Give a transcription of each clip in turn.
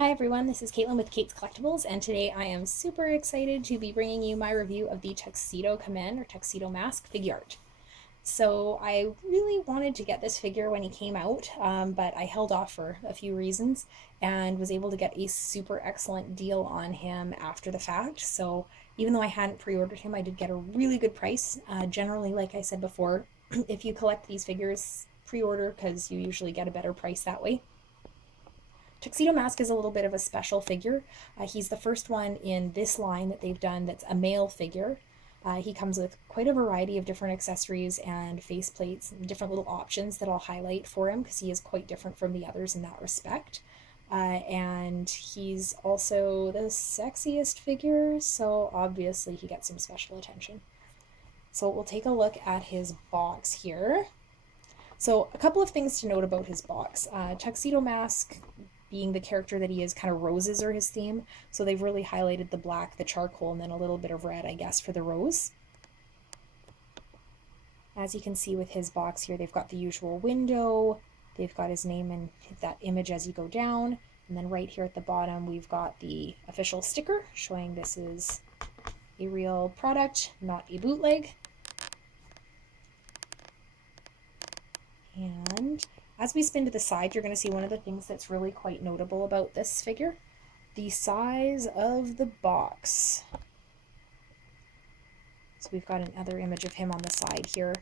Hi everyone, this is Caitlin with Kait's Collectibles, and today I am super excited to be bringing you my review of the Tuxedo Kamen or Tuxedo Mask Figuart. So I really wanted to get this figure when he came out, but I held off for a few reasons and was able to get a super excellent deal on him after the fact. So even though I hadn't pre-ordered him, I did get a really good price. Generally, like I said before, if you collect these figures, pre-order because you usually get a better price that way. Tuxedo Mask is a little bit of a special figure. He's the first one in this line that they've done that's a male figure. He comes with quite a variety of different accessories and faceplates, and different little options that I'll highlight for him because he is quite different from the others in that respect. And he's also the sexiest figure, so obviously he gets some special attention. So we'll take a look at his box here. So a couple of things to note about his box. Tuxedo Mask, being the character that he is, kind of roses are his theme. So they've really highlighted the black, the charcoal, and then a little bit of red, I guess, for the rose. As you can see with his box here, they've got the usual window, they've got his name and that image as you go down, and then right here at the bottom we've got the official sticker showing this is a real product, not a bootleg. And as we spin to the side, you're going to see one of the things that's really quite notable about this figure, the size of the box. So we've got another image of him on the side here.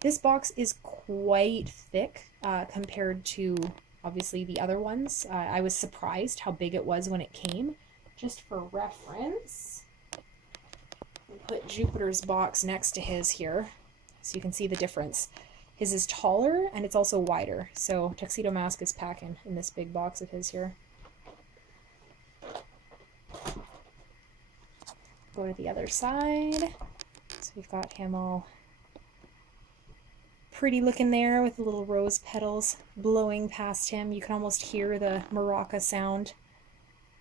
This box is quite thick compared to obviously the other ones. I was surprised how big it was when it came. Just for reference, we put Jupiter's box next to his here so you can see the difference. His is taller and it's also wider, so Tuxedo Mask is packing in this big box of his here. Go to the other side. So we've got him all pretty looking there with the little rose petals blowing past him. You can almost hear the maraca sound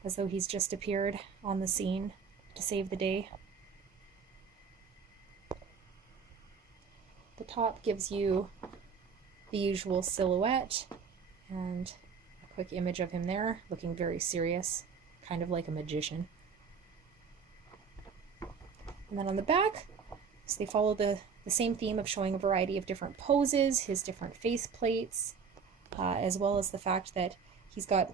as though he's just appeared on the scene to save the day. The top gives you the usual silhouette and a quick image of him there, looking very serious, kind of like a magician. And then on the back, so they follow the same theme of showing a variety of different poses, his different face plates, as well as the fact that he's got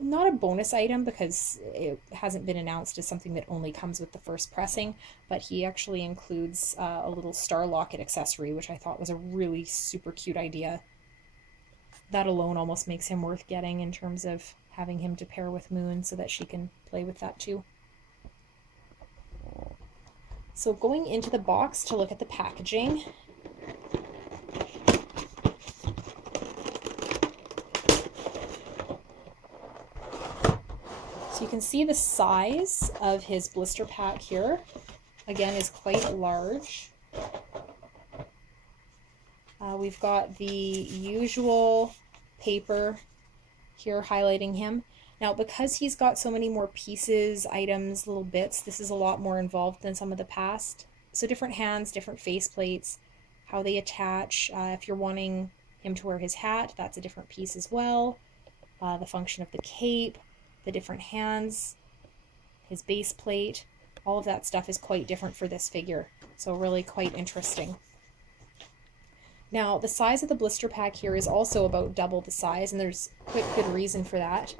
not a bonus item because it hasn't been announced as something that only comes with the first pressing, but he actually includes a little star locket accessory, which I thought was a really super cute idea. That alone almost makes him worth getting in terms of having him to pair with Moon so that she can play with that too. So going into the box to look at the packaging, so you can see the size of his blister pack here, again, is quite large. We've got the usual paper here highlighting him. Now, because he's got so many more pieces, items, little bits, this is a lot more involved than some of the past. So different hands, different face plates, how they attach. If you're wanting him to wear his hat, that's a different piece as well. The function of the cape, the different hands, his base plate, all of that stuff is quite different for this figure. So really quite interesting. Now, the size of the blister pack here is also about double the size, and there's quite good reason for that.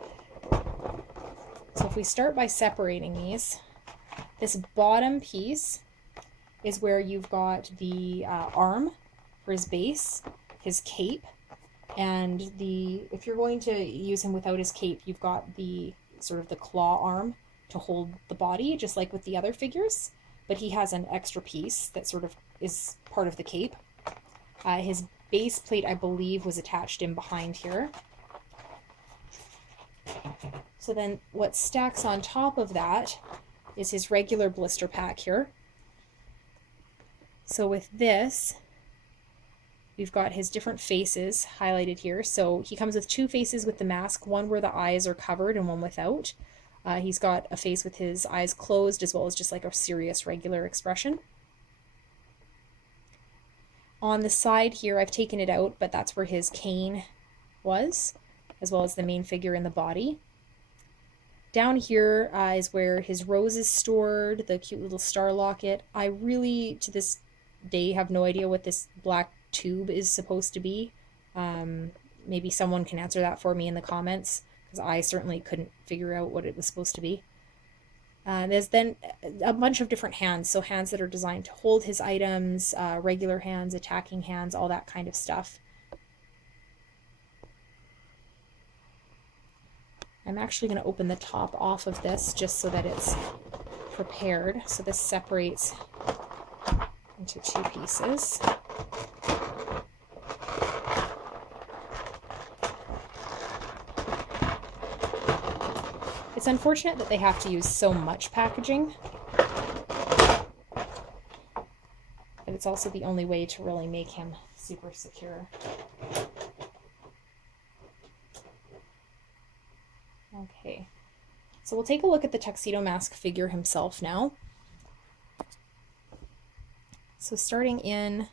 So if we start by separating these, this bottom piece is where you've got the arm for his base, his cape, and if you're going to use him without his cape, you've got the sort of the claw arm to hold the body, just like with the other figures, but he has an extra piece that sort of is part of the cape. His base plate, I believe, was attached in behind here. So then what stacks on top of that is his regular blister pack here. So with this, we've got his different faces highlighted here. So he comes with two faces with the mask, one where the eyes are covered and one without. He's got a face with his eyes closed as well as just like a serious regular expression. On the side here, I've taken it out, but that's where his cane was, as well as the main figure in the body. Down here is where his rose is stored, the cute little star locket. I really, to this day, have no idea what this black tube is supposed to be. Maybe someone can answer that for me in the comments, because I certainly couldn't figure out what it was supposed to be. There's then a bunch of different hands, so hands that are designed to hold his items, regular hands, attacking hands, all that kind of stuff. I'm actually going to open the top off of this just so that it's prepared. So this separates into two pieces. It's unfortunate that they have to use so much packaging, but it's also the only way to really make him super secure. Okay, so we'll take a look at the Tuxedo Mask figure himself now. So starting in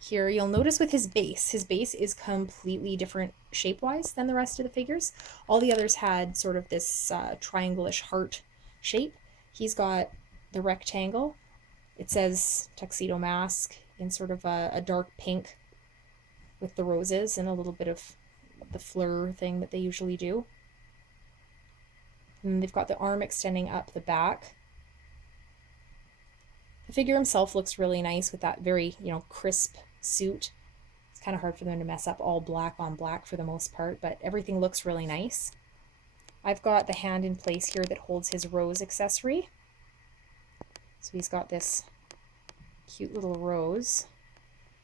here, you'll notice with his base is completely different shape-wise than the rest of the figures. All the others had sort of this triangle-ish heart shape. He's got the rectangle. It says Tuxedo Mask in sort of a dark pink with the roses and a little bit of the fleur thing that they usually do. And they've got the arm extending up the back. The figure himself looks really nice with that very, crisp suit. It's kind of hard for them to mess up all black on black for the most part, but everything looks really nice. I've got the hand in place here that holds his rose accessory. So he's got this cute little rose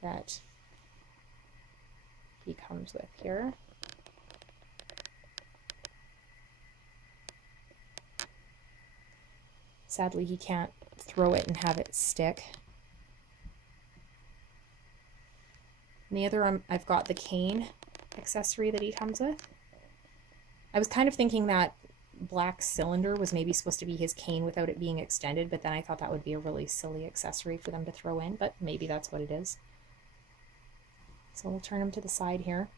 that he comes with here. Sadly, he can't throw it and have it stick. In the other arm, I've got the cane accessory that he comes with. I was kind of thinking that black cylinder was maybe supposed to be his cane without it being extended, but then I thought that would be a really silly accessory for them to throw in, but maybe that's what it is. So we'll turn him to the side here.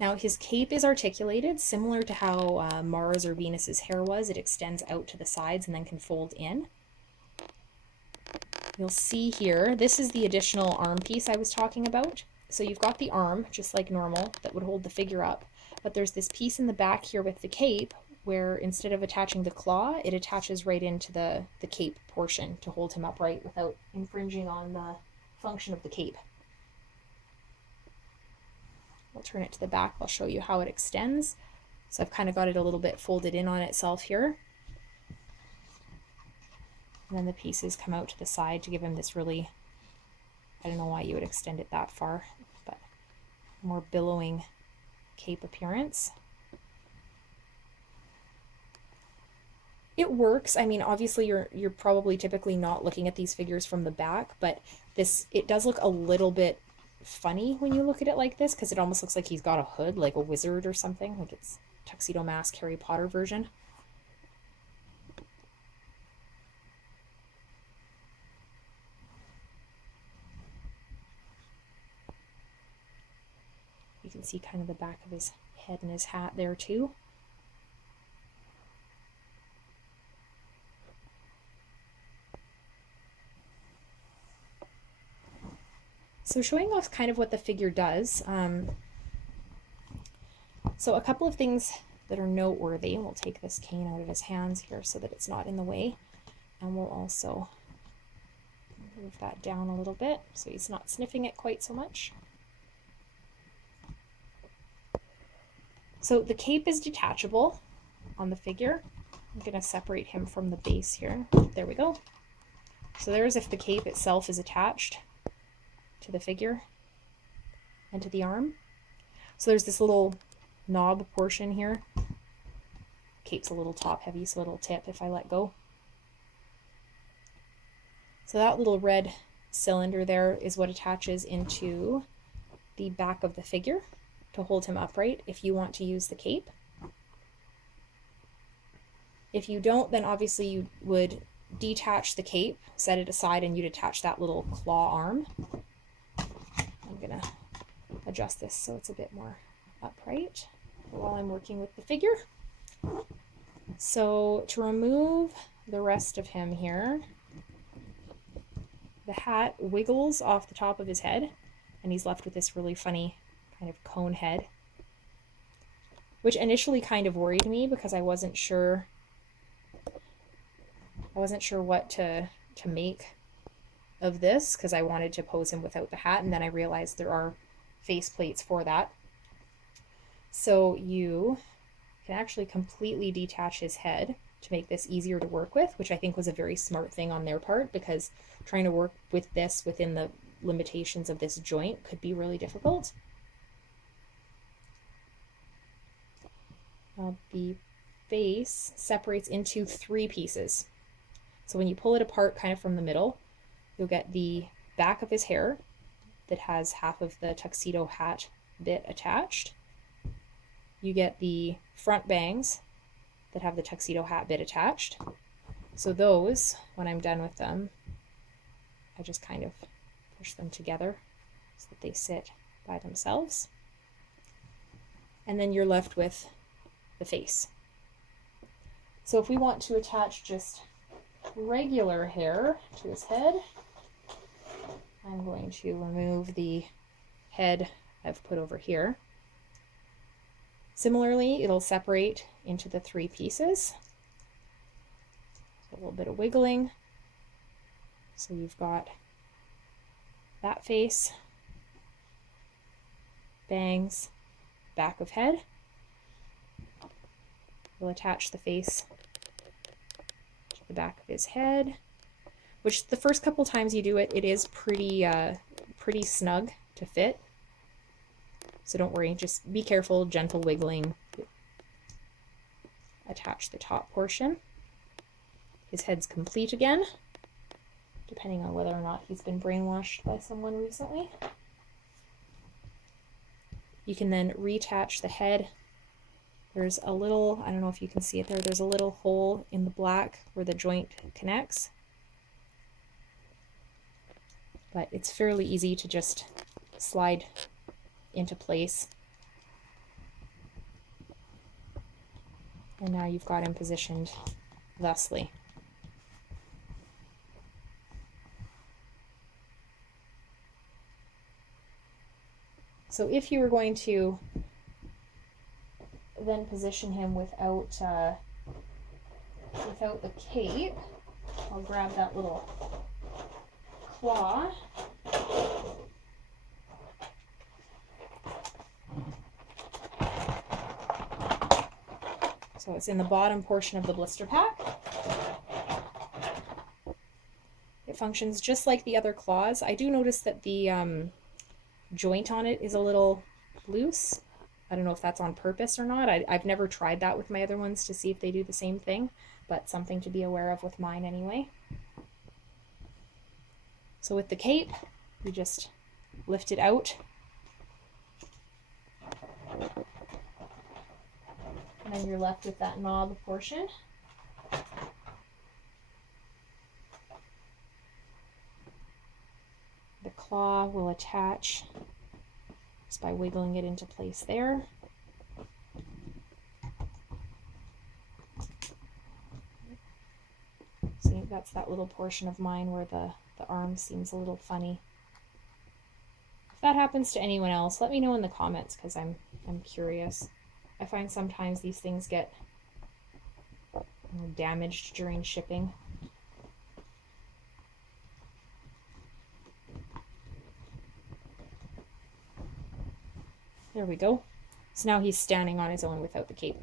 Now his cape is articulated, similar to how Mars or Venus's hair was. It extends out to the sides and then can fold in. You'll see here, this is the additional arm piece I was talking about. So you've got the arm, just like normal, that would hold the figure up. But there's this piece in the back here with the cape, where instead of attaching the claw, it attaches right into the cape portion to hold him upright without infringing on the function of the cape. I'll turn it to the back. I'll show you how it extends. So I've kind of got it a little bit folded in on itself here. And then the pieces come out to the side to give him this really, I don't know why you would extend it that far, but more billowing cape appearance. It works. I mean, obviously you're probably typically not looking at these figures from the back, but it does look a little bit funny when you look at it like this, because it almost looks like he's got a hood, like a wizard or something, like it's Tuxedo Mask Harry Potter version. You can see kind of the back of his head and his hat there too. So showing off kind of what the figure does. So a couple of things that are noteworthy. We'll take this cane out of his hands here so that it's not in the way. And we'll also move that down a little bit so he's not sniffing it quite so much. So the cape is detachable on the figure. I'm going to separate him from the base here. There we go. So there's if the cape itself is attached to the figure and to the arm. So there's this little knob portion here. Cape's a little top heavy, so it'll tip if I let go. So that little red cylinder there is what attaches into the back of the figure to hold him upright if you want to use the cape. If you don't, then obviously you would detach the cape, set it aside, and you'd attach that little claw arm. I'm gonna adjust this so it's a bit more upright while I'm working with the figure. So to remove the rest of him here, the hat wiggles off the top of his head and he's left with this really funny kind of cone head, which initially kind of worried me because I wasn't sure what to make of this, because I wanted to pose him without the hat, and then I realized there are face plates for that. So you can actually completely detach his head to make this easier to work with, which I think was a very smart thing on their part, because trying to work with this within the limitations of this joint could be really difficult. The face separates into 3 pieces. So when you pull it apart kind of from the middle, you'll get the back of his hair that has half of the tuxedo hat bit attached. You get the front bangs that have the tuxedo hat bit attached. So those, when I'm done with them, I just kind of push them together so that they sit by themselves. And then you're left with the face. So if we want to attach just regular hair to his head, I'm going to remove the head I've put over here. Similarly, it'll separate into the 3 pieces. So a little bit of wiggling. So you've got that face, bangs, back of head. We'll attach the face to the back of his head, which the first couple times you do it, it is pretty snug to fit. So don't worry, just be careful, gentle wiggling. Attach the top portion. His head's complete again, depending on whether or not he's been brainwashed by someone recently. You can then reattach the head. There's a little, I don't know if you can see it there, there's a little hole in the black where the joint connects. But it's fairly easy to just slide into place. And now you've got him positioned thusly. So if you were going to then position him without the cape, I'll grab that little claw. So it's in the bottom portion of the blister pack. It functions just like the other claws. I do notice that the joint on it is a little loose. I don't know if that's on purpose or not. I've never tried that with my other ones to see if they do the same thing, but something to be aware of with mine anyway. So with the cape, you just lift it out. And then you're left with that knob portion. The claw will attach just by wiggling it into place there. See, that's that little portion of mine where the arm seems a little funny. If that happens to anyone else, let me know in the comments, because I'm curious. I find sometimes these things get damaged during shipping. There we go. So now he's standing on his own without the cape.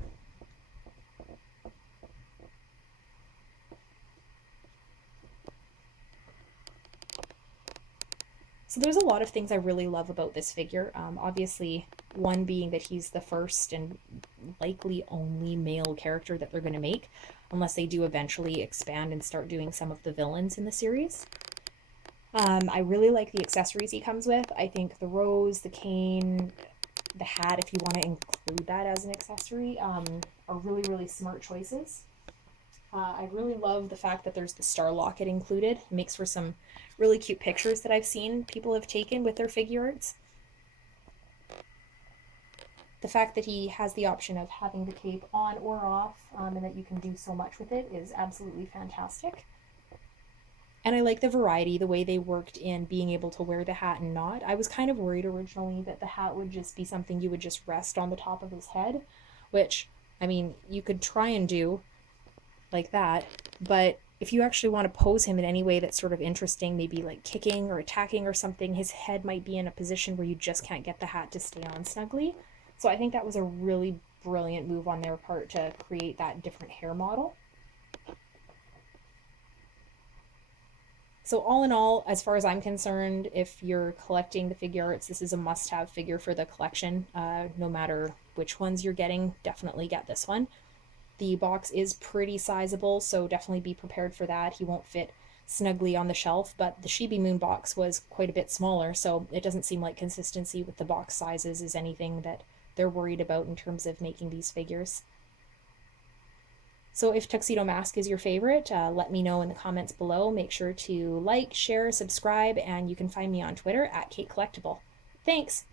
So there's a lot of things I really love about this figure. Obviously, one being that he's the first and likely only male character that they're going to make, unless they do eventually expand and start doing some of the villains in the series. I really like the accessories he comes with. I think the rose, the cane, the hat, if you want to include that as an accessory, are really, really smart choices. I really love the fact that there's the star locket included. It makes for some really cute pictures that I've seen people have taken with their Figuarts. the fact that he has the option of having the cape on or off, and that you can do so much with it is absolutely fantastic. And I like the variety, the way they worked in being able to wear the hat and not. I was kind of worried originally that the hat would just be something you would just rest on the top of his head, which, I mean, you could try and do like that, but if you actually want to pose him in any way that's sort of interesting, maybe like kicking or attacking or something, his head might be in a position where you just can't get the hat to stay on snugly. So I think that was a really brilliant move on their part to create that different hair model. So all in all, as far as I'm concerned, if you're collecting the Figuarts, this is a must-have figure for the collection. No matter which ones you're getting, definitely get this one. The box is pretty sizable, so definitely be prepared for that. He won't fit snugly on the shelf, but the Shibi Moon box was quite a bit smaller, so it doesn't seem like consistency with the box sizes is anything that they're worried about in terms of making these figures. So if Tuxedo Mask is your favorite, let me know in the comments below. Make sure to like, share, subscribe, and you can find me on Twitter at Kait Collectible. Thanks!